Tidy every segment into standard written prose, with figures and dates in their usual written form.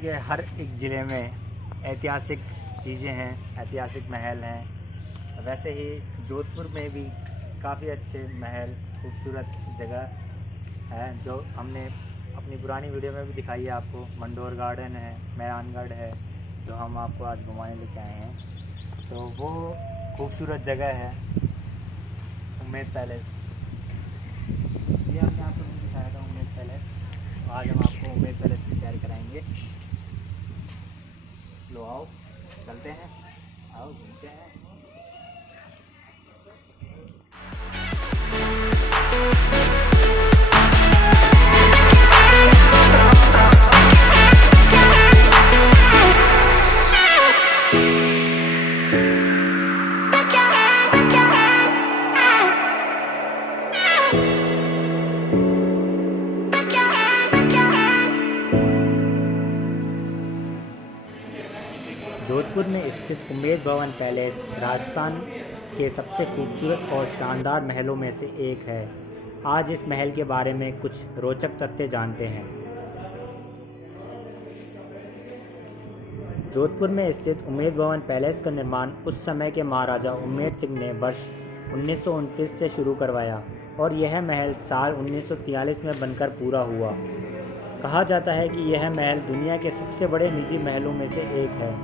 के हर एक ज़िले में ऐतिहासिक चीज़ें हैं, ऐतिहासिक महल हैं। वैसे ही जोधपुर में भी काफ़ी अच्छे महल, खूबसूरत जगह है जो हमने अपनी पुरानी वीडियो में भी दिखाई है आपको। मंडोर गार्डन है, मेहरानगढ़ है, जो हम आपको आज घुमाने लेके आए हैं। तो वो खूबसूरत जगह है उम्मेद पैलेस। ये हमने आपको नहीं दिखाया था उम्मेद पैलेस। आज हम आपको उम्मेद पैलेस की सैर कराएंगे। लो आओ, चलते हैं, आओ घूमते हैं। जोधपुर में स्थित उम्मेद भवन पैलेस राजस्थान के सबसे खूबसूरत और शानदार महलों में से एक है। आज इस महल के बारे में कुछ रोचक तथ्य जानते हैं। जोधपुर में स्थित उम्मेद भवन पैलेस का निर्माण उस समय के महाराजा उम्मेद सिंह ने वर्ष 1929 से शुरू करवाया और यह महल साल 1943 में बनकर पूरा हुआ। कहा जाता है कि यह महल दुनिया के सबसे बड़े निजी महलों में से एक है।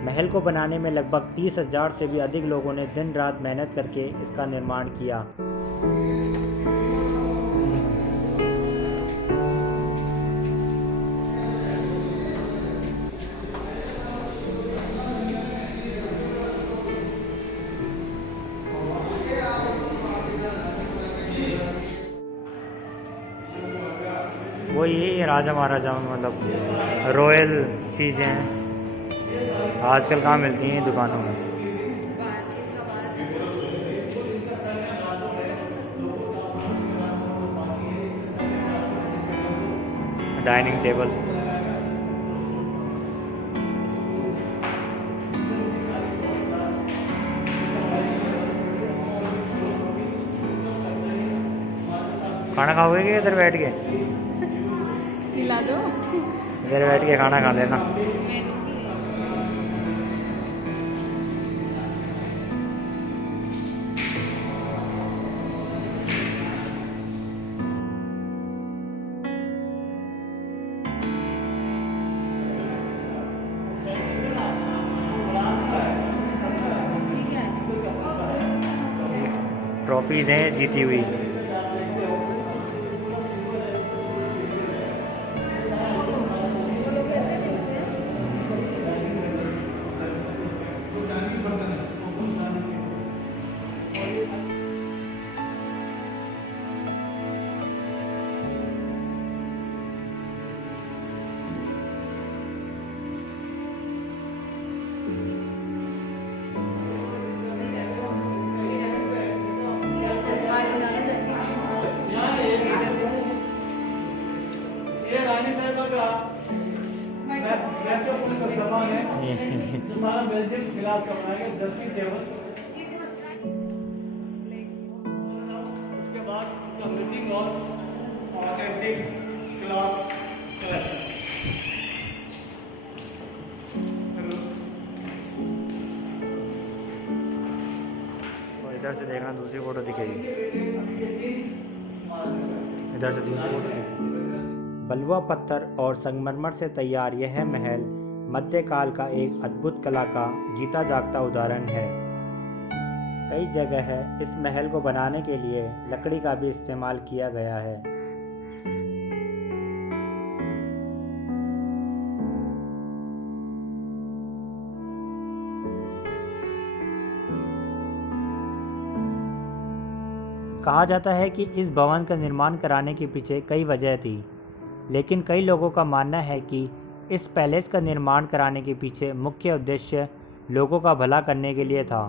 महल को बनाने में लगभग 30,000 से भी अधिक लोगों ने दिन रात मेहनत करके इसका निर्माण किया। वो ये राजा महाराजा मतलब रॉयल चीज़ें हैं, आजकल कहाँ मिलती हैं दुकानों में। डाइनिंग टेबल, खाना खाओगे कि इधर बैठ के? खिला दो। इधर बैठ के खाना खा लेना। ट्रॉफीज हैं जीती हुई। ये रानी साहब का का सामान है जो सारा बेल्जियम गिलास का बनाया गया, ड्रेसिंग टेबल। उसके बाद उनका मीटिंग और एंटीक क्लॉथ कलेक्शन। इधर से देखना दूसरी फोटो दिखेगी, इधर से दूसरी फोटो दिखेगी। बलुआ पत्थर और संगमरमर से तैयार यह महल मध्यकाल का एक अद्भुत कला का जीता जागता उदाहरण है। कई जगह है इस महल को बनाने के लिए लकड़ी का भी इस्तेमाल किया गया है। कहा जाता है कि इस भवन का निर्माण कराने के पीछे कई वजह थी, लेकिन कई लोगों का मानना है कि इस पैलेस का निर्माण कराने के पीछे मुख्य उद्देश्य लोगों का भला करने के लिए था।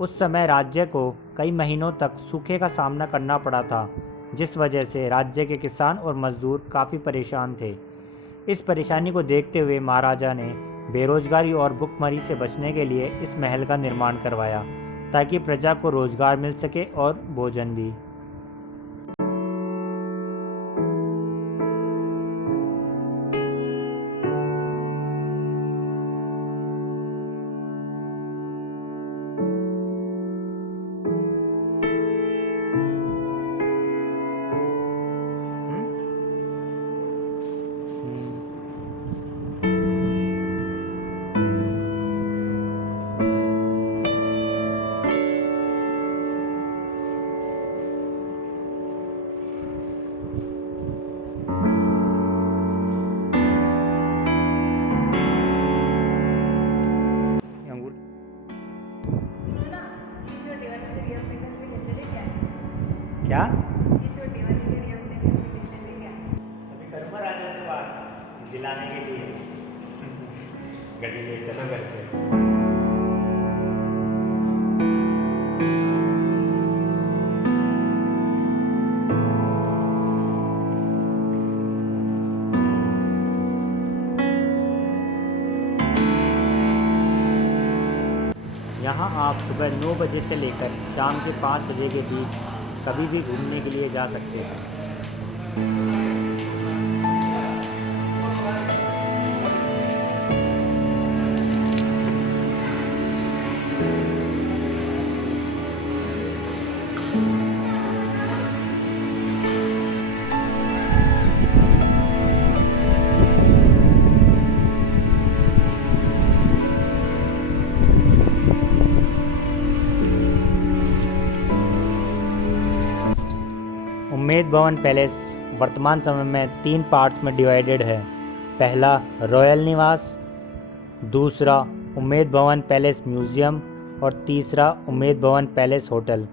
उस समय राज्य को कई महीनों तक सूखे का सामना करना पड़ा था, जिस वजह से राज्य के किसान और मजदूर काफ़ी परेशान थे। इस परेशानी को देखते हुए महाराजा ने बेरोजगारी और भुखमरी से बचने के लिए इस महल का निर्माण करवाया, ताकि प्रजा को रोजगार मिल सके और भोजन भी। क्या ये छोटी वाली घड़ी अपने घर पे ले चले क्या? अभी करूँगा राजा से बात दिलाने के लिए घड़ी ले चलो घर पे। यहाँ आप सुबह 9 बजे से लेकर शाम के 5 बजे के बीच कभी भी घूमने के लिए जा सकते हैं। उम्मेद भवन पैलेस वर्तमान समय में 3 पार्ट्स में डिवाइडेड है। पहला रॉयल निवास, दूसरा उम्मेद भवन पैलेस म्यूज़ियम और तीसरा उम्मेद भवन पैलेस होटल।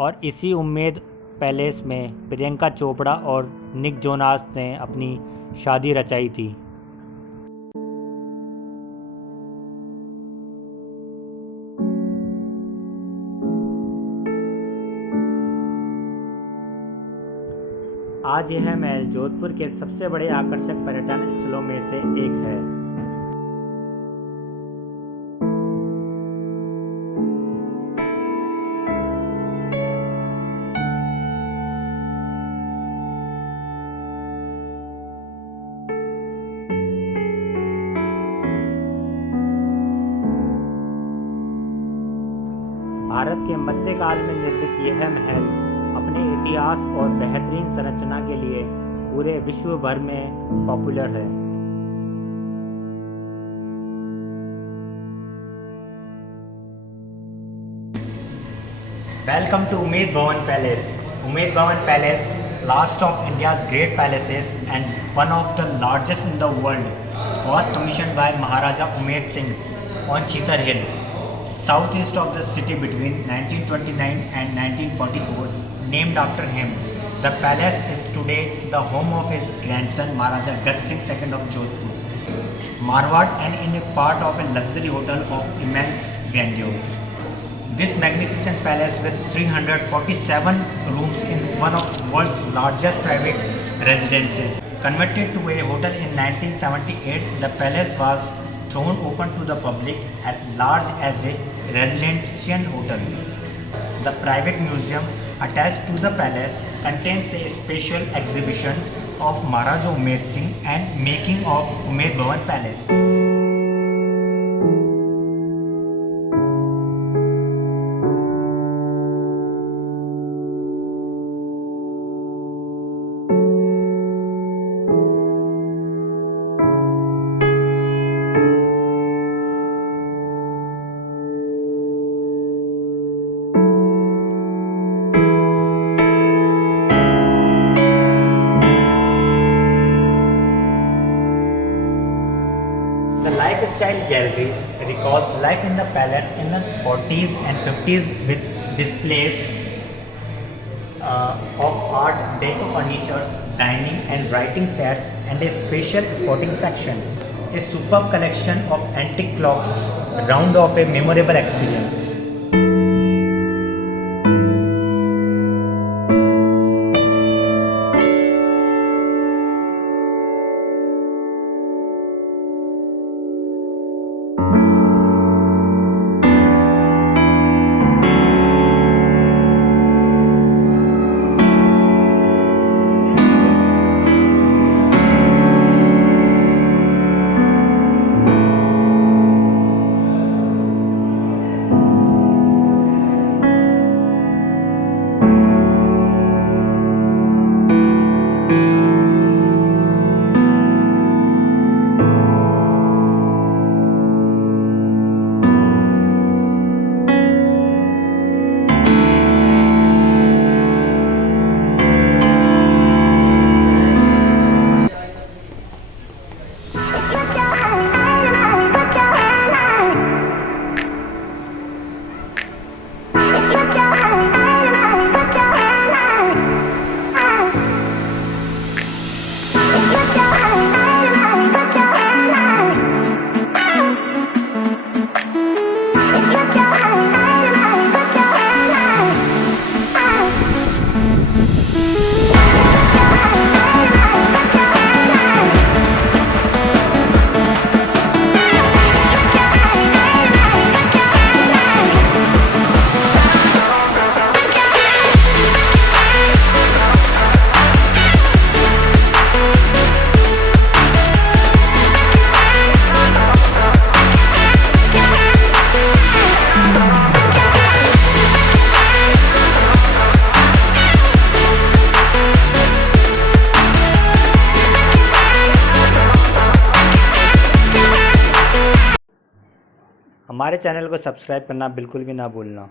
और इसी उम्मेद पैलेस में प्रियंका चोपड़ा और निक जोनास ने अपनी शादी रचाई थी। आज यह महल जोधपुर के सबसे बड़े आकर्षक पर्यटन स्थलों में से एक है। भारत के मध्यकाल में निर्मित यह महल अपने इतिहास और बेहतरीन संरचना के लिए पूरे विश्व भर में पॉपुलर है। वेलकम टू उम्मेद भवन पैलेस। उम्मेद भवन palace, last of India's great palaces and one of the largest in the world, was commissioned by Maharaja Umed Singh on Chetar Hill, southeast of the city between 1929 and 1944, named after him. The palace is today the home of his grandson Maharaja Gat Singh II of Jodhpur, Marwar, and in a part of a luxury hotel of immense grandeur. This magnificent palace with 347 rooms in one of the world's largest private residences. Converted to a hotel in 1978, the palace was thrown open to the public at large as a residential hotel. The private museum attached to the palace contains a special exhibition of Maharaja Umed Singh and making of Umed Bhawan Palace. The lifestyle galleries recalls life in the palace in the 40s and 50s with displays of art, deco furnitures, dining and writing sets, and a special sporting section. A superb collection of antique clocks round off a memorable experience. हमारे channel को subscribe करना बिल्कुल भी ना भूलना।